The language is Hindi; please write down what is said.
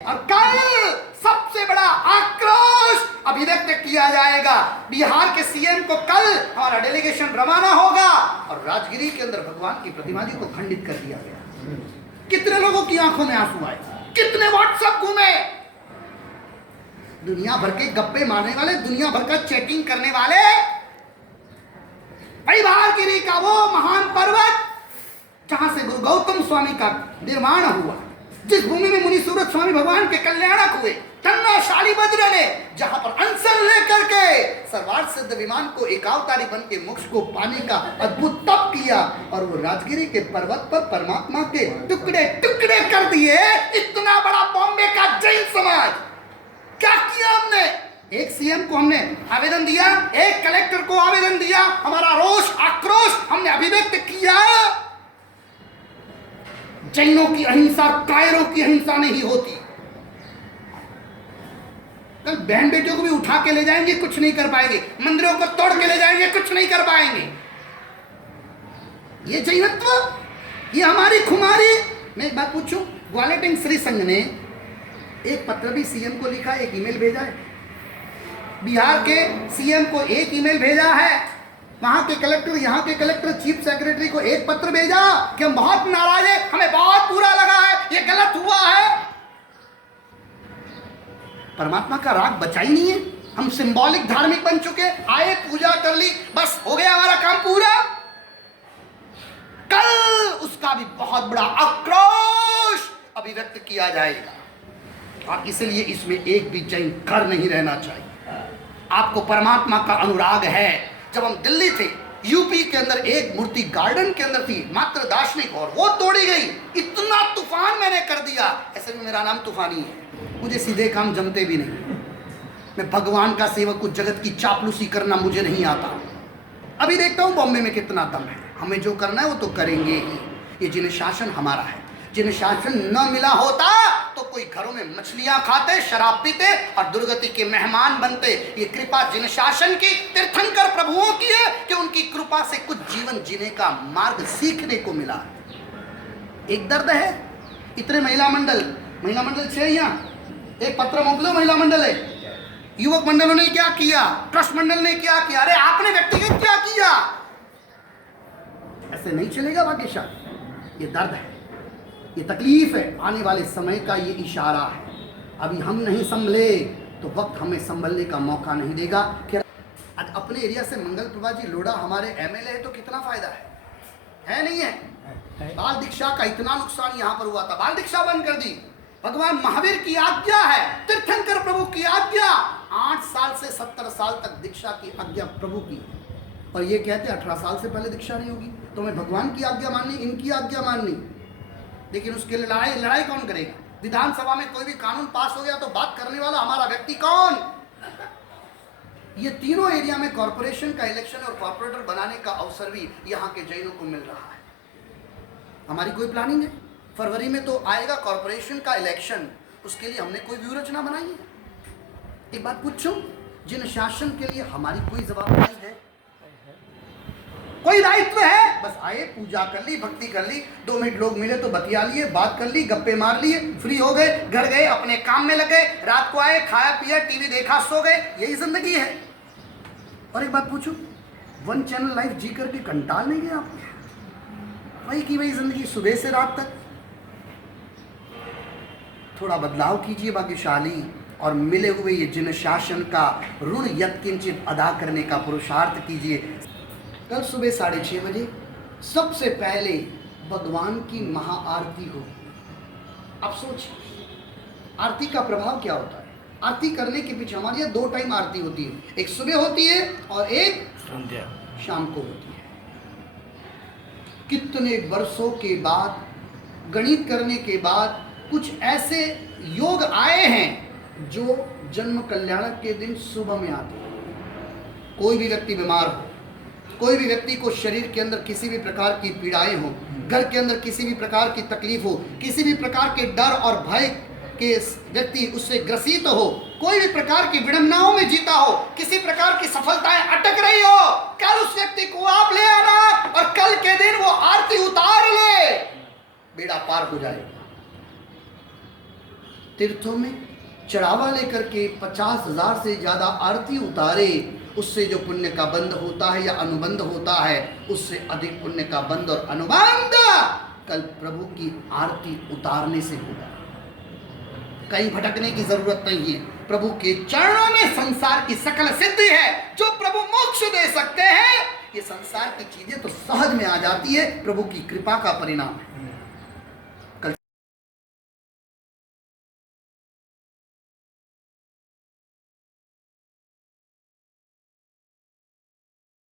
और कल सबसे बड़ा आक्रोश अभिव्यक्त किया जाएगा। बिहार के सीएम को कल हमारा डेलीगेशन रवाना होगा और राजगिरी के अंदर भगवान की प्रतिमा जी को खंडित कर दिया गया। कितने लोगों की आंखों में आंसू आए, कितने व्हाट्सएप घूमे, दुनिया भर के गप्पे मारने वाले, दुनिया भर का चैटिंग करने वाले। बिहारगिरी का वो महान पर्वत जहां से गुरु गौतम स्वामी का निर्माण हुआ, जिस भूमि में मुनि सूरत स्वामी भगवान के कल्याणक हुए, तन्ना शालिभद्र ने जहां पर अनशन लेकर के सर्वार्थ सिद्ध विमान को एकावतारी बन के मोक्ष को पाने का अद्भुत तप किया और वो राजगिरी के पर्वत पर परमात्मा के टुकड़े टुकड़े कर दिए। इतना बड़ा बॉम्बे का जैन समाज क्या किया हमने? एक सीएम को हमने आवेदन दिया, एक कलेक्टर को आवेदन दिया, हमारा रोष आक्रोश हमने अभिव्यक्त किया। जैनों की अहिंसा कायरों की अहिंसा नहीं होती। कल बहन बेटियों को भी उठा के ले जाएंगे, कुछ नहीं कर पाएंगे। मंदिरों को तोड़ के ले जाएंगे, कुछ नहीं कर पाएंगे। ये जैनत्व, ये हमारी खुमारी। मैं एक बात पूछूं, ग्वालियर श्री संघ ने एक पत्र भी सीएम को लिखा, एक ईमेल भेजा है। बिहार के सीएम को एक ईमेल भेजा है, वहां के कलेक्टर, यहाँ के कलेक्टर, चीफ सेक्रेटरी को एक पत्र भेजा कि हम बहुत नाराज हैं, हमें बहुत बुरा लगा है, ये गलत हुआ है। परमात्मा का राग बचा ही नहीं है। हम सिंबॉलिक धार्मिक बन चुके, आए पूजा कर ली, बस हो गया हमारा काम पूरा। कल उसका भी बहुत बड़ा आक्रोश अभिव्यक्त किया जाएगा और इसलिए इसमें एक भी जैन कर नहीं रहना चाहिए। आपको परमात्मा का अनुराग है। जब हम दिल्ली थे, यूपी के अंदर एक मूर्ति गार्डन के अंदर थी, मात्र दार्शनिक, और वो तोड़ी गई। इतना तूफान मैंने कर दिया। ऐसे में मेरा नाम तूफानी है, मुझे सीधे काम जमते भी नहीं। मैं भगवान का सेवक हूं, जगत की चापलूसी करना मुझे नहीं आता। अभी देखता हूं बॉम्बे में कितना दम है। हमें जो करना है वो तो करेंगे ही। ये जिन शासन हमारा है, जिन शासन न मिला होता तो कोई घरों में मछलियां खाते, शराब पीते और दुर्गति के मेहमान बनते। ये कृपा जिन शासन की तीर्थंकर प्रभुओं की है कि उनकी कृपा से कुछ जीवन जीने का मार्ग सीखने को मिला। एक दर्द है, इतने महिला मंडल छे, यहाँ एक पत्र मोकलो, महिला मंडल है, युवक मंडलों ने क्या किया, ट्रस्ट मंडल ने क्या किया, अरे आपने व्यक्तिगत क्या किया? ऐसे नहीं चलेगा भाग्यशाली। ये दर्द है, ये तकलीफ है, आने वाले समय का ये इशारा है। अभी हम नहीं संभले तो वक्त हमें संभलने का मौका नहीं देगा। आज अपने एरिया से मंगल प्रभा जी लोढ़ा हमारे एमएलए है तो कितना फायदा है नहीं है? बाल दीक्षा का इतना नुकसान यहाँ पर हुआ था, बाल दीक्षा बंद कर दी। भगवान महावीर की आज्ञा है, तीर्थंकर प्रभु की आज्ञा। 8 साल से 70 साल तक दीक्षा की आज्ञा प्रभु की, और ये कहते 18 साल से पहले दीक्षा नहीं होगी। तो मैं भगवान की आज्ञा माननी, इनकी आज्ञा माननी, लेकिन उसके लिए लड़ाई कौन करेगा? विधानसभा में कोई भी कानून पास हो गया तो बात करने वाला हमारा व्यक्ति कौन? ये तीनों एरिया में कॉर्पोरेशन का इलेक्शन और कॉर्पोरेटर बनाने का अवसर भी यहाँ के जैनों को मिल रहा है। हमारी कोई प्लानिंग है? फरवरी में तो आएगा कॉर्पोरेशन का इलेक्शन, उसके लिए हमने कोई व्यूह रचना बनाई है? एक बात पूछूं, जिन शासन के लिए हमारी कोई जवाबदारी है, कोई दायित्व है? बस आए, पूजा कर ली, भक्ति कर ली, 2 मिनट लोग मिले तो बतिया लिए, बात कर ली, गप्पे मार लिए, फ्री हो गए, घर गए, अपने काम में लगे, रात को आए, खाया पिया, टीवी देखा, सो गए। यही जिंदगी है। और एक बात पूछूं, 1 चैनल लाइफ जी करके कंटाल नहीं गए आप? वही की वही जिंदगी सुबह से रात तक। थोड़ा बदलाव कीजिए भाग्यशाली, और मिले हुए ये जिन शासन का ऋण यत्किंचित अदा करने का पुरुषार्थ कीजिए। कल सुबह 6:30 बजे सबसे पहले भगवान की महाआरती होगी। अब सोचिए आरती का प्रभाव क्या होता है। आरती करने के पीछे हमारे यहाँ 2 टाइम आरती होती है, एक सुबह होती है और एक शाम को होती है। कितने वर्षों के बाद, गणित करने के बाद कुछ ऐसे योग आए हैं जो जन्म कल्याणक के दिन सुबह में आते हैं। कोई भी व्यक्ति बीमार हो, कोई भी व्यक्ति को शरीर के अंदर किसी भी प्रकार की पीड़ाएं हो, घर के अंदर किसी भी प्रकार की तकलीफ हो, किसी भी प्रकार के डर और भय के व्यक्ति उससे ग्रसित हो, कोई भी प्रकार की विडंबनाओं में जीता हो, किसी प्रकार की सफलताएं अटक रही हो, कल उस व्यक्ति को आप ले आना और कल के दिन वो आरती उतार ले, बेड़ा पार हो जाएगा। तीर्थों में चढ़ावा लेकर के 50,000 से ज़्यादा आरती उतारे, उससे जो पुण्य का बंध होता है या अनुबंध होता है, उससे अधिक पुण्य का बंध और अनुबंध कल प्रभु की आरती उतारने से होगा। कहीं भटकने की जरूरत नहीं है। प्रभु के चरणों में संसार की सकल सिद्धि है। जो प्रभु मोक्ष दे सकते हैं, ये संसार की चीजें तो सहज में आ जाती है, प्रभु की कृपा का परिणाम है।